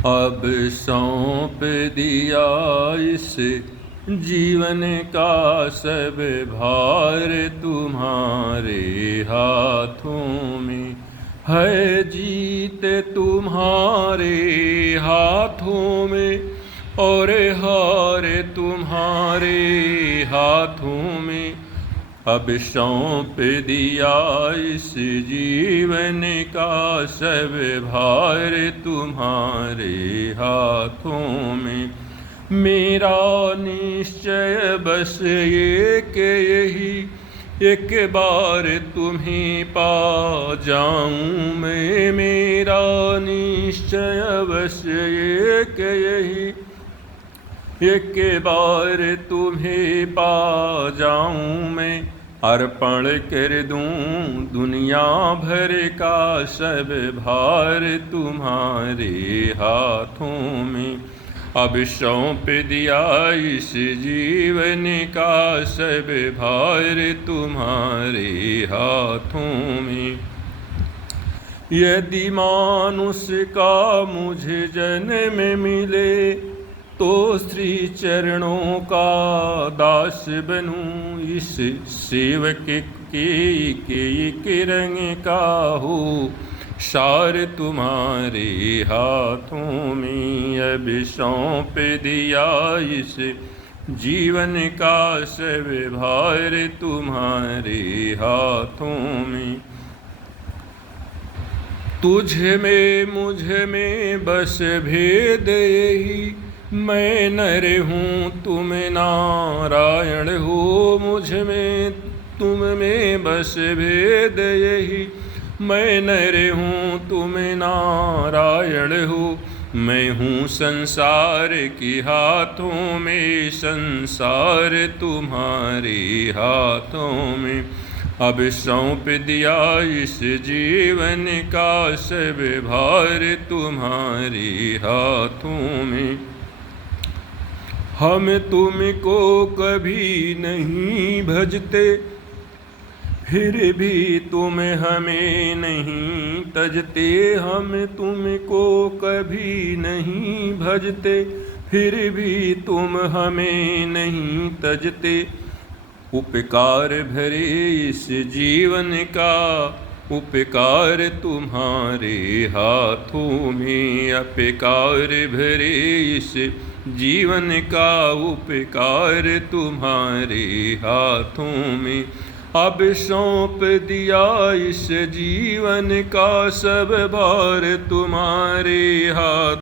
अब सौंप दिया इस जीवन का सब भार तुम्हारे हाथों में है। जीत तुम्हारे हाथों में और हार तुम्हारे हाथों में। अब सौंप दिया इस जीवन का सब भार तुम्हारे हाथों में। मेरा निश्चय बस ये कि यही एक बार तुम्हें पा जाऊं मैं। मेरा निश्चय बस ये कि यही एक बार तुम्हें पा जाऊं मैं। अर्पण कर दूं दुनिया भर का सब भार तुम्हारे हाथों में। अब सौंप दिया इस जीवन का सब भार तुम्हारे हाथों में। यदि मानुष का मुझे जन्म मिले तो श्री चरणों का दास बनूं। इस सेवक के रंग का हो सार तुम्हारे हाथों में। अब सौंप दिया इस जीवन का सब भार तुम्हारे हाथों में। तुझ में मुझ में बस भेद यही, मैं नर हूँ तुम नारायण हो। मुझ में तुम में बस भेद यही, मैं नर हूँ तुम नारायण हो। मैं हूँ संसार के हाथों में, संसार तुम्हारे हाथों में। अब सौंप दिया इस जीवन का सब भार तुम्हारे हाथों में। हम तुमको कभी नहीं भजते, फिर भी तुम हमें नहीं तजते। हम तुमको कभी नहीं भजते, फिर भी तुम हमें नहीं तजते। उपकार भरे इस जीवन का उपकार तुम्हारे हाथों में। अपकार भरे इस जीवन का उपकार तुम्हारे हाथों में। अब सौंप दिया इस जीवन का सब भार तुम्हारे हाथ।